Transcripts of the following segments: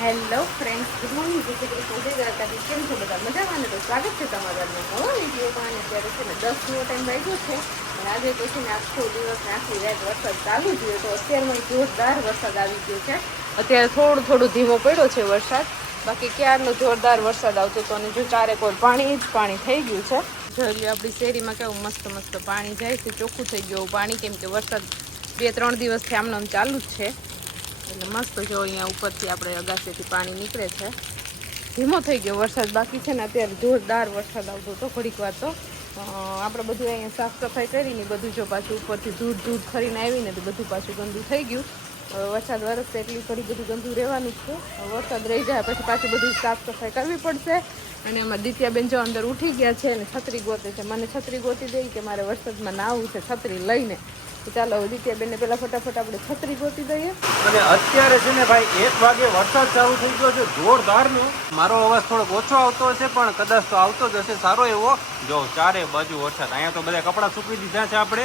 Hello friends, good morning. જય શ્રી કૃષ્ણ. જય દ્વારકાધીશ. કેમ છો બધા? મજામાં ને? તો સ્વાગત છે તમારા નવા વિડીયોમાં. અને અત્યારે છે ને 10નો ટાઈમ વાગ્યો છે અને આજે તો છે ને આખો દિવસ ને આખી રાત વરસાદ ચાલુ જ હોય. તો અત્યારમાં જોરદાર વરસાદ આવી ગયો છે. અત્યારે થોડું ધીમો પડ્યો છે વરસાદ, બાકી ક્યારનો જોરદાર વરસાદ આવતો હતો. અને જો ચારેકોર પાણી જ પાણી થઈ ગયું છે. જોઈ આપણી શેરીમાં કેવું મસ્ત પાણી જાય છે. ચોખ્ખું થઈ ગયું પાણી, કેમ કે વરસાદ 2-3 દિવસથી આમ ચાલુ જ છે. એટલે મસ્ત જો અહીંયા ઉપરથી આપણે અગાસીથી પાણી નીકળે છે. ધીમો થઈ ગયો વરસાદ, બાકી છે ને અત્યારે જોરદાર વરસાદ આવતો હતો. ઘડીક વાર તો આપણે બધું અહીંયા સાફ સફાઈ કરીને બધું જો પાછું ઉપરથી ધૂળ ખરીને આવીને તો બધું પાછું ગંદુ થઈ ગયું. હવે વરસાદ વરસશે એટલી ઘડી બધું ગંદુ રહેવાનું જ છે. વરસાદ રહી જાય પછી પાછું બધું સાફ સફાઈ કરવી પડશે. અને એમાં દિત્યાબેન જો અંદર ઉઠી ગયા છે અને છત્રી ગોતે છે. મને છત્રી ગોતી દઈ કે મારે વરસાદમાં નાવું છે છત્રી લઈને. ચાલો દિત્યાબેન ને પેલા ફટાફટ આપણે છત્રી ગોતી દઈએ. અને અત્યારે છે ને ભાઈ 1 વાગે વરસાદ ચાલુ થઈ ગયો છે જોરદારનો. મારો અવાજ થોડોક ઓછો આવતો હશે પણ કદાચ તો આવતો જ હશે સારો એવો. જો ચારે બાજુ વરસાદ. અહીંયા તો બધા કપડાં સૂકવી દીધા છે આપણે.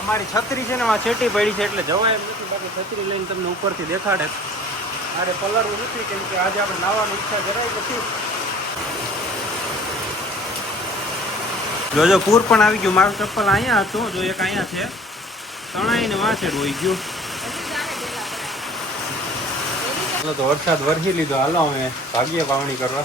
અમારી છત્રી છે ને આ છેટી પડી છે એટલે જવાય એમ નથી. બાકી છત્રી લઈને તમને ઉપરથી દેખાડે. મારે પલળવું નથી કેમ કે આજે આપણે નાવાની ઈચ્છા જરાય નથી. જો પૂર પણ આવી ગયું. મારું ચપ્પલ અહીંયા હતું, જો એક અહીંયા છે, તણાઈને વાંચે રોઈ ગયું. ચાલો તો વરસાદ વરસી લીધો. હાલો અમે ભાગ્ય વાવણી કરવા.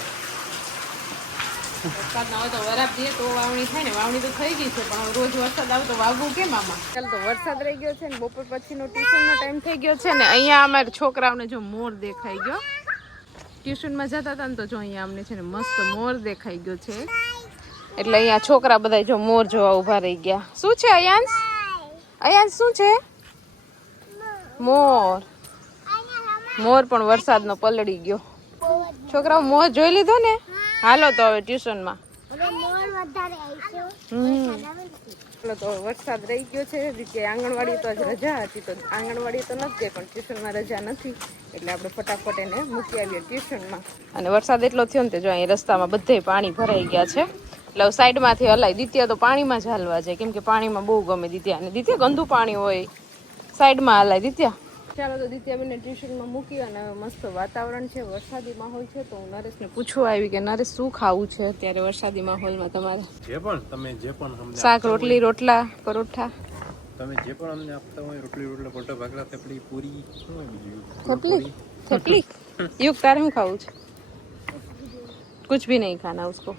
વરસાદ ના હોય તો વરાપ દઈએ તો વાવણી થાય ને. વાવણી તો થઈ ગઈ છે પણ રોજ વરસાદ આવે તો વાવવું કેમ આમાં? ચાલો તો વરસાદ રહી ગયો છે ને બપોર પછીનો ટ્યુશનનો ટાઈમ થઈ ગયો છે ને. અહીંયા અમારા છોકરાઓને જો મોર દેખાઈ ગયો. ટ્યુશનમાં જતા હતા ને તો જો અહીંયા અમને છે ને મસ્ત મોર દેખાઈ ગયો છે. એટલે અહીંયા છોકરા બધા જો મોર જોવા ઉભા રહી ગયા. શું છે અયાંશ? અયાંશ શું છે? મોર. મોર પણ વરસાદનો પલળી ગયો. છોકરાઓ મોર જોઈ લીધો ને? હાલો તો હવે ટ્યુશનમાં. તો વરસાદ રહી ગયો છે. આંગણવાડી તો આજ રજા હતી તો આંગણવાડી તો નથી ગઈ પણ ટ્યુશનમાં રજા નથી એટલે આપણે ફટાફટ એને મૂકી આવીએ ટ્યુશનમાં. અને વરસાદ એટલો થયો ને જો અહીં રસ્તામાં બધે પાણી ભરાઈ ગયા છે. એટલે સાઈડમાંથી હલાય. દિત્યા તો પાણીમાં જ હાલવા જાય કેમ કે પાણીમાં બહુ ગમે દિત્યા. અને દિત્યા ગંદુ પાણી હોય, સાઈડમાં હલાય દિત્યા. ચાલો તો દિત્યાબેનને ટ્યુશનમાં મૂકી અને મસ્ત વાતાવરણ છે, વરસાદી માહોલ છે. તો હું નરેશને પૂછવા આવી કે નરેશ શું ખાવું છે અત્યારે વરસાદી માહોલમાં તમારે? જે પણ શાક, રોટલી, રોટલા, પરોઠા તમે જે પણ અમને આપતા હોય, રોટલી રોટલા પરોઠા ભાખરા થેપલી પૂરી થેપલી યુગ તારે શું ખાવું છે? कुछ भी नहीं खाना उसको.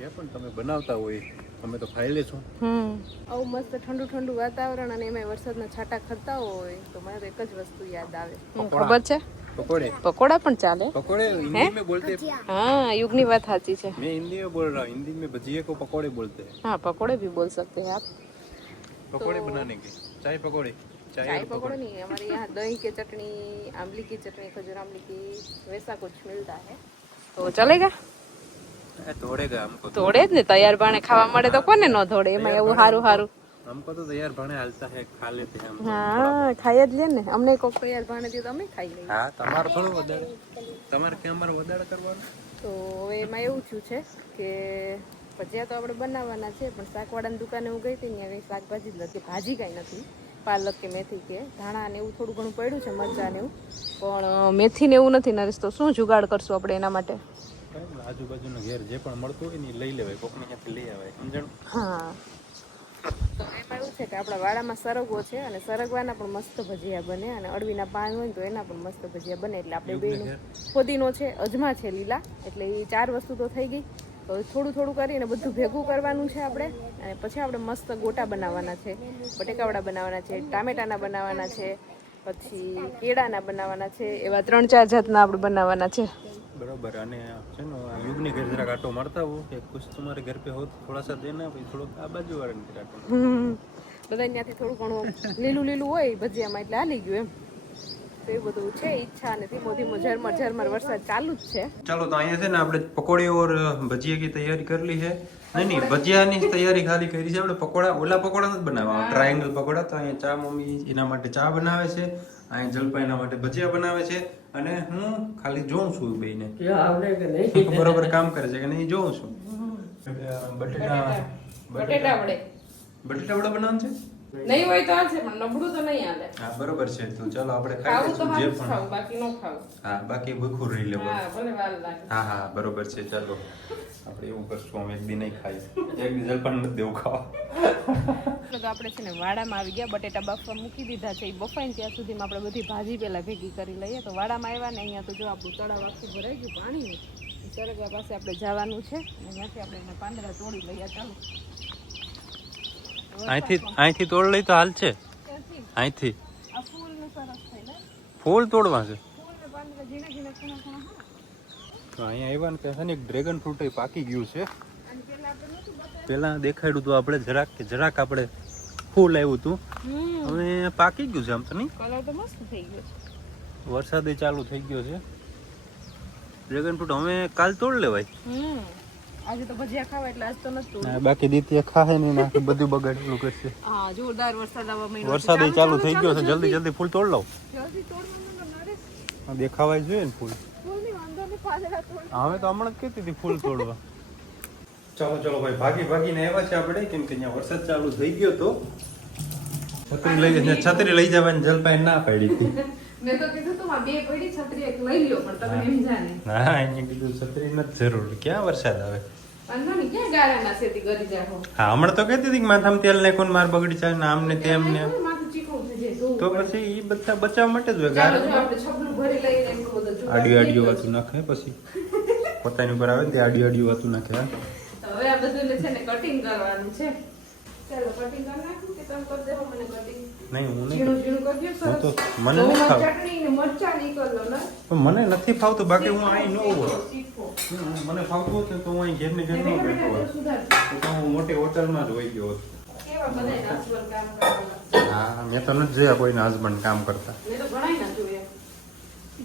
જે પણ તમે બનાવતા હોય અમે તો ખાઈ લેશું. આવું મસ્ત ઠંડુ વાતાવરણ અને એમાં વરસાદના છાંટા ખરતા હોય તો મને તો એક જ વસ્તુ યાદ આવે. ખબર છે? પકોડા પણ ચાલે. पकोड़े हिंदी में बोलते हैं. हाँ, युग ની વાત સાચી છે. मैं हिंदी में बोल रहा हूँ. हिंदी में भजिए को पकोड़े बोलते हैं. हाँ, पकोड़े भी बोल सकते हैं आप. पकोड़े बनाने के चाय पकोड़े. चाय पकोड़े नहीं, हमारे यहाँ दही की चटनी, आंवली की चटनी, खजूर आंवली की वैसा कुछ मिलता है. तो चलेगा? दौड़ेगा हमको. दौड़े જ ને. તૈયાર ભાણે ખાવા મળે તો કોને ન દોડે? એમાં એવું સારું. हमको तो तैयार भाने हालता है, खा लेते हैं हम. હા, ખાઈ જ લે ને. અમને કોક તૈયાર ભાણે દે તો અમે ખાઈ લઈએ. હા, તમારે થોડું વધારે. તમારે કે અમારે વધારે કરવાનું. તો હવે એમાં એવું થયું છે કે ભજીયા તો આપણે બનાવવાના છે પણ શાકવાળાની દુકાને હું ગઈ હતી ને હવે શાકભાજી જ નથી, ભાજી કાંઈ નથી. પાલક કે મેથી કે ધાણા ને એવું થોડું ઘણું પડ્યું છે, મરચાં ને એવું, પણ મેથી ને એવું નથી. નરેશ તો શું જુગાડ કરશું આપણે એના માટે? આજુબાજુના ઘેર જે પણ મળતું હોય ને લઈ લેવાય, કોકને ત્યાંથી લઈ આવાય. સમજણ? હા. તો એમાં એવું છે કે આપણા વાડામાં સરગવો છે અને સરગવાના પણ મસ્ત ભજીયા બને અને અળવીના પાન હોય તો એના પણ મસ્ત ભજીયા બને. એટલે આપણે બેનું ફોદીનો છે, અજમા છે લીલા, એટલે એ 4 વસ્તુ તો થઈ ગઈ. તો થોડું કરીને બધું ભેગું કરવાનું છે આપણે. અને પછી આપણે મસ્ત ગોટા બનાવવાના છે, બટેકાવડા બનાવવાના છે, ટામેટાના બનાવવાના છે, પછી કેળાના બનાવવાના છે. એવા 3-4 જાતના આપણે બનાવવાના છે. बराबर. અને છે ને યુગ ની ઘર જરા કાટો મારતા હો કે કુછ તમારે ઘર पे हो थोड़ा सा देना, પછી થોડો આ બાજુ વાળાને કાટો. બધા ત્યાંથી થોડું ઘણું લીલું હોય ભજીયામાં એટલે હાલી ગયું એમ. તો એ બધું છે ઈચ્છા અને ધીમો ઝરમર વરસાદ ચાલુ જ છે. ચાલો તો અહીંયા છે ને આપણે પકોડી और ભજીયા की तैयारी कर ली है. नहीं ભજીયાની તૈયારી ખાલી કરી છે આપણે. ઓલા પકોડા નથી બનાવવા, ટ્રાયેંગલ પકોડા. તો અહીંયા ચા મમ્મી એના માટે ચા બનાવે છે, અહીં જલપા એના માટે ભજીયા બનાવે છે અને હું ખાલી જોઉં છું બેયને બરોબર કામ કરે છે કે નહીં જોઉં છું. બટેટા વડા બનાવવાનું છે. નહીં હોય તો હાલશે પણ નબળું તો નહીં હાલે. હા બરોબર છે. તો ચાલો આપણે ખાવું તો ખાઈ લઈશું જે હારું જ પણ. ખાવું, બાકી ન ખાવું. હા બાકી ભૂખું રહી લેવું. હા ભલે વાર લાગે. હા બરોબર છે. ચાલો આપણે એવું કરશું, અમે એક દી નહીં ખાઈશ, એક દી જલપાન નથી દેવું ખાવા. તો આપણે છે ને વાડામાં આવી ગયા, બટેટા બાફવા મૂકી દીધા છે. એ બફાઈને ત્યાં સુધીમાં આપણે બધી ભાજી પહેલા ભેગી કરી લઈએ. તો વાડામાં આવ્યા ને અહીંયા તો જો આપણું તળાવ આખું ભરાઈ ગયું પાણીનું. સરગવા પાસે આપણે જવાનું છે અને ત્યાંથી આપણે એના પાંદડા તોડી લઈએ. ચાલો અહીંથી તોડ લઈ તો હાલ છે. ત્યાંથી અહીંથી આ ફૂલનું સરસ થાય ને, ફૂલ તોડવા છે. ફૂલ ને પાંદડા ઝીણા ઝીણા ખૂણા ખૂણા હા. તો અહીંયા આવ્યા ને ત્યાં છે ને એક ડ્રેગન ફ્રૂટ પાકી ગયું છે. અને પેલા આપણે નહોતું બતાવ્યું. પેલા દેખાડ્યું હતું આપણે જરાક આપણે ફૂલ આવ્યું હતું, હવે પાકી ગયું છે. આમ તો નહીં, કલર તો મસ્ત થઈ ગયો છે. વરસાદ ચાલુ થઈ ગયો છે. ડ્રેગન ફ્રૂટ હવે કાલ તોડ લેવાય. આજે તો ભજીયા ખાવા એટલે આજ તો નથી તોડવું. હા, બાકી દીતી ખાહે નહીં, નાખી બધું બગાડેલું કરશે. હા જોરદાર વરસાદ આવવા માંડ્યો છે. વરસાદ ચાલુ થઈ ગયો છે. જલ્દી ફૂલ તોડ લઉં. જલ્દી તોડવાનું નરેશ. દેખાવાય જોઈએ ને ફૂલ. ફૂલની વાંધો નહીં, પાંદડા તોડ. હવે તો હમણાં જ કહેતી હતી ફૂલ તોડવા. ચલો ભાઈ, ભાગીને આવ્યા છે આપણે, કેમ કે અહીંયા વરસાદ ચાલુ થઈ ગયો તો છત્રી લઈ જવાની જલપાઈ ના પાડી હતી. મેં તો કીધું તું બે પડી છત્રી એક લઈ લ્યો, પણ તમે એમ જાને. હા, એને કીધું છત્રી નથી જરૂર, ક્યાં વરસાદ આવે. વાંધો નહીં, ક્યાં ગારાના સેતી કરી જાહો. હા, હમણાં તો કહેતી હતી કે માથામાં તેલ નાખો ને માર બગડી જાય ને આમ ને તેમ ને. માથું ચીકણું થઈ જાય, ધોવું તો પડે. પછી ઈ બધા બચાવવા માટે જ હોય. ચાલો જો આપણે છબલું ભરી લઈએ એટલું બધું જુગાડ આડી થઈ ગયો વાતું નાખે, પછી પોતાની ઉપર આવે ને તે આડી વાતું નાખે. હા. છે. તો હવે આ બધું છે ને કટિંગ કરવાનું છે. ચાલો કટિંગ કરી નાખું કે તમે કરી દેવો મને કટિંગ? નહીં, હું નહીં. ઝીણું ઝીણું કરજો હું સરસ. તો મને નહીં ખાવ. ચટણી ને મરચાં નહીં કરલો ને. પણ મને નથી ફાવતું, બાકી હું અહીં ન હોય. શીખો. મને ફાવતું હોત ને તો હું અહીં ઘેર ને ઘેર ન બેઠો હોત. તો હું મોટી હોટલમાં જ હોઈ ગયો હોત. કેવા બધાય husband કામ કરતા. હા, મેં તો નથી જોયા કોઈના હસબન્ડ કામ કરતા. મેં તો ઘણાય ના જોયા.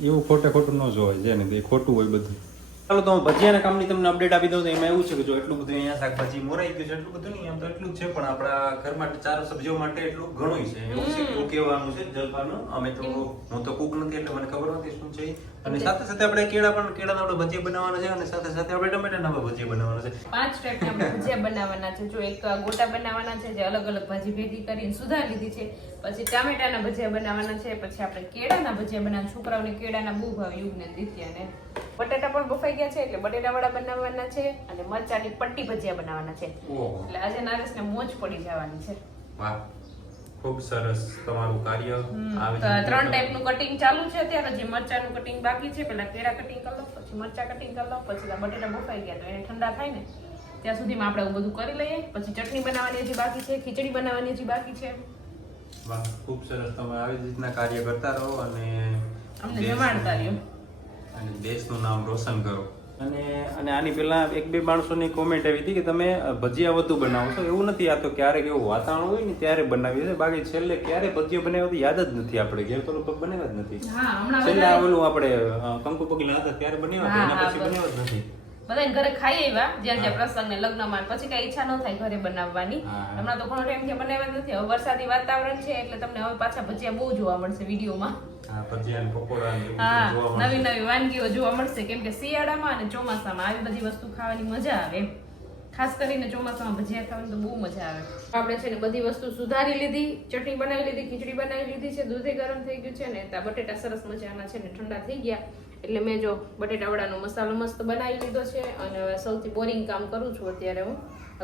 એવું ખોટું ન જોવાય, જેને તે ખોટું હોય બધું. ચાલો તો હું ભજીયાના કામની તમને અપડેટ આપી દઉં. તો એમાં એવું છે કે જો એટલું બધું અહીંયા શાકભાજી મોરાઈ ગયું છે, એટલું બધું નહીં, આમ તો એટલું જ છે, પણ આપણા ઘર માટે ચાર સબ્જીઓ માટે એટલું ઘણું છે. એવું છે કે એવું કહેવાનું છે જલપાનું. અમે તો હું તો કુક નથી એટલે મને ખબર નથી શું છે. અને સાથે સાથે આપણે કેળાના આપણે ભજીયા બનાવવાના છે, અને સાથે સાથે આપણે ટમેટાના ભજીયા બનાવવાના છે. 5 ટાઈપના આપણે ભજીયા બનાવવાના છે. જો એક તો આ ગોટા બનાવવાના છે, જે અલગ અલગ ભાજી ભેગી કરીને સુધારી લીધી છે. પછી ટામેટાના ભજીયા બનાવવાના છે. પછી આપણે કેળાના ભજીયા બનાવવાના. છોકરાઓને કેળાના બહુ ભાવ, યુગને દિત્યાને. બટેટા પણ બફાઈ ગયા છે એટલે બટેટા વડા બનાવવાના છે. અને મરચાની પટ્ટી ભજીયા બનાવવાના છે. એટલે આજે નારેશને મોજ પડી જવાની છે. વાહ, ખૂબ સરસ તમારું કાર્ય. તો 3 ટાઈપનું કટિંગ ચાલુ છે અત્યારે. જે મરચાનું કટિંગ બાકી છે, પહેલા કેળા કટિંગ કરી લો, પછી મરચા કટિંગ કરી લો, પછી બટેટા બફાઈ ગયા તો એને ઠંડા થાય ને ત્યાં સુધીમાં આપણે આવું બધું કરી લઈએ. પછી ચટણી બનાવવાની હજી બાકી છે, ખીચડી બનાવવાની હજી બાકી છે. વાહ, ખૂબ સરસ. તમે આવી જ રીતના કાર્ય કરતા રહો અને અમને જમાડતા રહ્યો. અને દેશનું નામ રોશન કરો. અને આની પહેલા 1-2 માણસોની કોમેન્ટ આવી હતી કે તમે ભજીયા વધુ બનાવો છો. એવું નથી, આ તો ક્યારેક એવું વાતાવરણ હોય ને ત્યારે બનાવીએ છીએ, બાકી છેલ્લે ક્યારે ભજીયા બનાવ્યા યાદ જ નથી. આપણે ઘેર તો લગભગ બનાવ્યા જ નથી. હા, હમણાં છેલ્લે આ ઓલું આપણે કંકુ પગલા હતા ત્યારે બનાવ્યા, એના પછી બનાવ્યા જ નથી. બધાને ઘરે ખાઈ આવ્યા જ્યાં પ્રસંગ ને લગ્નમાં, પછી કઈ ઈચ્છા ન થાય ઘરે બનાવવાની. હમણાં તો ઘણો ટાઈમ થી બનાવ્યા નથી. હવે વરસાદી વાતાવરણ છે એટલે તમને હવે પાછા ભજીયા બહુ જોવા મળશે વિડીયોમાં. હા, ભજીયા ને પકોડા ને હા, એવું જોવા મળશે. નવી વાનગીઓ જોવા મળશે. કેમ કે શિયાળામાં અને ચોમાસામાં આવી બધી વસ્તુ ખાવાની મજા આવે. ખાસ કરીને ચોમાસામાં ભજીયા ખાવાની તો બહુ મજા આવે. આપણે છે ને બધી વસ્તુ સુધારી લીધી, ચટણી બનાવી લીધી, ખીચડી બનાવી લીધી છે, દૂધે ગરમ થઈ ગયું છે ને બટેટા સરસ મજાના છે ને ઠંડા થઈ ગયા. એટલે મેં જો બટેટા વડાનો મસાલો મસ્ત બનાવી લીધો છે. અને હવે સૌથી બોરિંગ કામ કરું છું અત્યારે હું,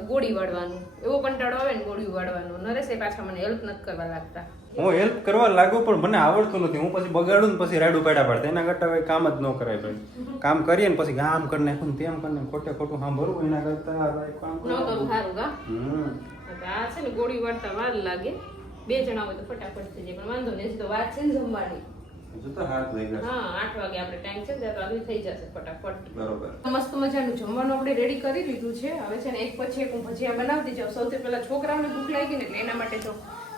ગોળી વાળવાનું. એવો કંટાળો આવે ને ગોળી વાળવાનું. નરેશે પાછા મને હેલ્પ નથી કરવા લાગતા. હું હેલ્પ કરવા લાગુ પણ મને આવડતું નથી. હું પછી બગાડું ને પછી રાડું પાડા પડતા. એના કરતા હવે કામ જ ન કરાય ભાઈ. કામ કરીએ ને પછી આમ કરી નાખું ને તેમ કરી નાખું, ખોટું સાંભળવું એના કરતા કામ ન કરું સારું કા. આ છે ને ગોળી વાળતા વાર લાગે. 2 જણા હોય તો ફટાફટ થઈ જાય, પણ વાંધો નહીં. હજી તો વાત છે ને જમવાની. હા, 8 વાગે આપણે ટાઈમ છે ત્યારે આવી થઈ જશે ફટાફટ. બરોબર. મસ્ત મજાનું જમવાનું આપણે રેડી કરી લીધું છે. હવે છે ને એક પછી એક હું ભજીયા બનાવતી જાઉં. સૌથી પહેલા છોકરાઓને ભૂખ લાગી ને એટલે એના માટે જો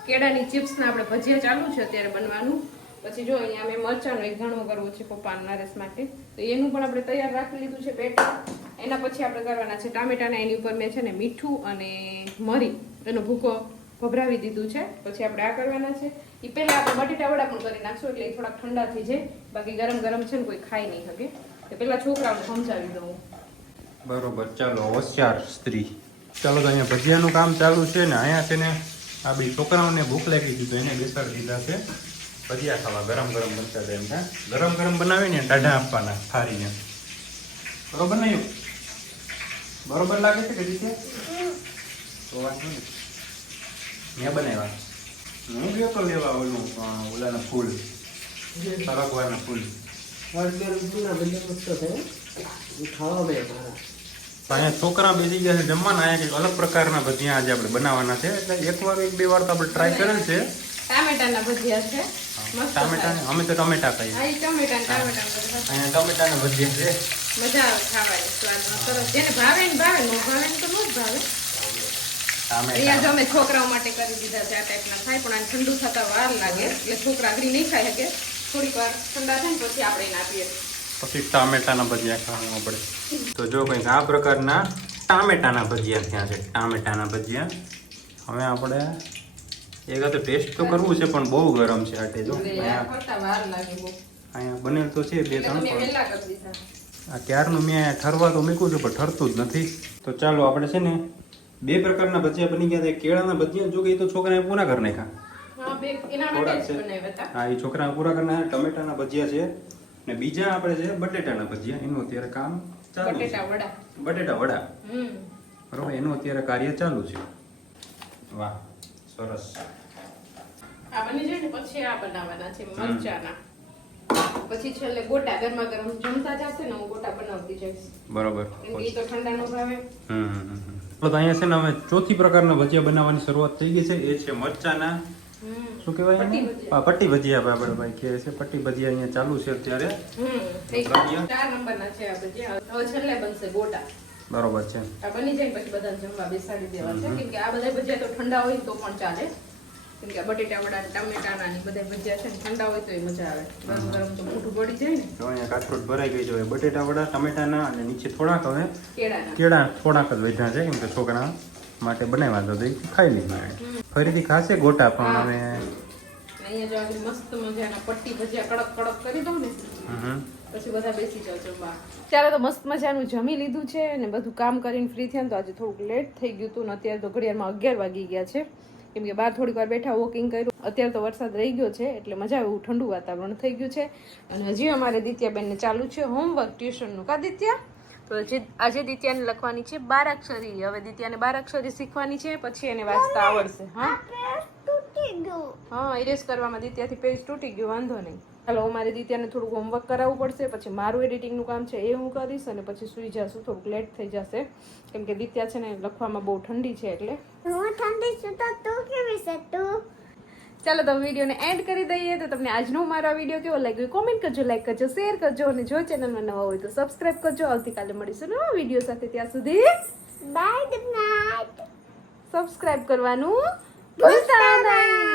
કેળાની ચિપ્સના આપણે ભજીયા ચાલુ છે અત્યારે બનવાનું. પછી જો અહીંયા મેં મરચાંનો એક ઘણો કરવો છે પપ્પાના નરેશ માટે, તો એનું પણ આપણે તૈયાર રાખી લીધું છે પેટા. એના પછી આપણે કરવાના છે ટામેટાના. એની ઉપર મેં છે ને મીઠું અને મરી એનો ભૂકો ભભરાવી દીધું છે. પછી આપણે આ કરવાના છે. એ પહેલા આપણે બટેટા વડા પણ કરી નાખશું એટલે એ થોડાક ઠંડા થઈ જાય. બાકી ગરમ ગરમ છે ને કોઈ ખાઈ નહીં શકે. તો પહેલા છોકરાઓને સમજાવી દઉં. બરોબર, ચાલો હોશિયાર સ્ત્રી. ચાલો તો અહીંયા ભજીયાનું કામ ચાલુ છે ને અહીંયા છે ને આ બે છોકરાઓને ભૂખ લાગી હતી તો એને બેસાડી દીધા છે ભજીયા ખાવા ગરમ ગરમ બનતા એમ હા ગરમ ગરમ બનાવીને ટાઢા આપવાના ફારીને બરોબર નહીં બરોબર લાગે છે કે રીતે તો વાંધો નહીં મેં બનાવ્યા હું ગયો તો લેવા ઓલાના ફૂલ સરગવાના ફૂલ અહીંયા છોકરા બેસી ગયા છે જમવાના અહીંયા કંઈક અલગ પ્રકારના ભજીયા આજે આપણે બનાવવાના છે એટલે એક બે વાર તો આપણે ટ્રાય કરેલ છે ટામેટાના ભજીયા છે ટામેટા અમે તો ટમેટા ખાઈએ અહીંયા ટમેટાના ભજીયા છે મજા આવે ખાવાની સ્વાદમાં સરસ જેને ભાવે ને ભાવે નો ભાવે ને તો નો જ ભાવે અહીંયા જો અમે છોકરાઓ માટે કરી દીધા છે આ ટાઈપના થાય પણ આ ઠંડુ થતા વાર લાગે એટલે છોકરા આગળ નહીં ખાઈ શકે થોડીક વાર ઠંડા થાય ને પછી આપણે એને આપીએ પછી ટામેટાના ભજીયા ખાવા આપણે તો જો કંઈક આ પ્રકારના ટામેટાના ભજીયા ત્યાં છે ટામેટાના ભજીયા હવે આપણે એક તો ટેસ્ટ તો કરવું છે પણ બહુ ગરમ છે આટે જો અહીંયા બનેલ તો છે બે ત્રણ આ ક્યારનું મેં ઠરવા તો મૂક્યું છે પણ ઠરતું જ નથી તો ચાલો આપણે છે ને બે પ્રકારના ભજીયા બની ગયા છે કેળાના ભજીયા જો કે એ તો છોકરાએ પૂરા કરી નાખ્યા હા એ છોકરા પૂરા કરી નાખ્યા ટમેટાના ભજીયા છે ને બીજા આપણે છે બટેટાના ભજીયા એનું અત્યારે કામ ચાલુ છે બટેટા વડા બરોબર એનું અત્યારે કાર્ય ચાલુ છે વાહ સરસ આ બની જાય ને પછી આ બનાવવાના છે મરચાના પછી છેલ્લે ગોટા ગરમા ગરમ જમતા જશે ને હું ગોટા બનાવતી જઈશ બરોબર એ તો ઠંડા નો ભાવે તો અહીંયા છે ને હવે ચોથી પ્રકારના ભજીયા બનાવવાની શરૂઆત થઈ ગઈ છે એ છે મરચાના શું કહેવાય પટ્ટી ભજીયા આપણે ભાઈ કહે છે પટ્ટી ભજીયા અહીંયા ચાલુ છે અત્યારે 4 નંબરના છે આ ભજીયા હવે છેલ્લે બનશે ગોટા બરોબર છે આ બની જાય પછી બધાને જમવા બેસાડી દેવા છે કેમ કે આ બધા ભજીયા તો ઠંડા હોય તો પણ ચાલે કેમ કે બટેટા વડા ટમેટાના ને બધા ભજીયા છે ને ઠંડા હોય તો એ મજા આવે ગરમ ગરમ તો મોઢું પડી જાય ને તો અહીંયા કાટકોટ ભરાઈ ગઈ છે બટેટા વડા ટમેટાના અને નીચે થોડાક હવે કેળાના કેળા થોડાક જ વધ્યા છે કેમ કે છોકરા માટે બનાવ્યા તો ખાઈ લીધા ફરીથી ખાશે ગોટા પણ હવે અહીંયા જો આગળ મસ્ત મજાના પટ્ટી ભજીયા કડક કડક કરી દઉં ને પછી બધા બેસી જાવ જમવા ત્યારે તો મસ્ત મજાનું જમી લીધું છે અને બધું કામ કરીને ફ્રી થયા ને તો આજે થોડુંક લેટ થઈ ગયું હતું ને અત્યારે તો ઘડિયાળમાં 11 વાગી ગયા છે કેમ કે બહાર થોડીક વાર બેઠા વોકિંગ કર્યું અત્યારે તો વરસાદ રહી ગયો છે એટલે મજા આવે એવું ઠંડુ વાતાવરણ થઈ ગયું છે અને હજી અમારે દિત્યાબેનને ચાલુ છે હોમવર્ક ટ્યુશનનું કા દિત્યા તો આજે દિત્યાને લખવાની છે 12 અક્ષરી હવે દિત્યાને 12 અક્ષરી શીખવાની છે પછી એને વાંચતા આવડશે હા ઇરેઝ કરવામાં દિત્યાથી પેજ તૂટી ગયું વાંધો નહીં ચાલો અમારે દિત્યાને થોડુંક હોમવર્ક કરાવવું પડશે પછી મારું એડિટિંગનું કામ છે એ હું કરીશ અને પછી સૂઈ જશું થોડુંક લેટ થઈ જશે કેમ કે દિત્યા છે ને લખવામાં બહુ ઠંડી છે એટલે ચાલો તો વિડીયોને એન્ડ કરી દઈએ તો તમને આજનો મારો આ વિડીયો કેવો લાગ્યો કોમેન્ટ કરજો લાઈક કરજો શેર કરજો અને જો ચેનલમાં નવા હોય તો સબસ્ક્રાઇબ કરજો આવતીકાલે મળીશું નવા વિડીયો સાથે ત્યાં સુધી બાય ગુડ નાઇટ સબસ્ક્રાઇબ કરવાનું ભૂલતા નહીં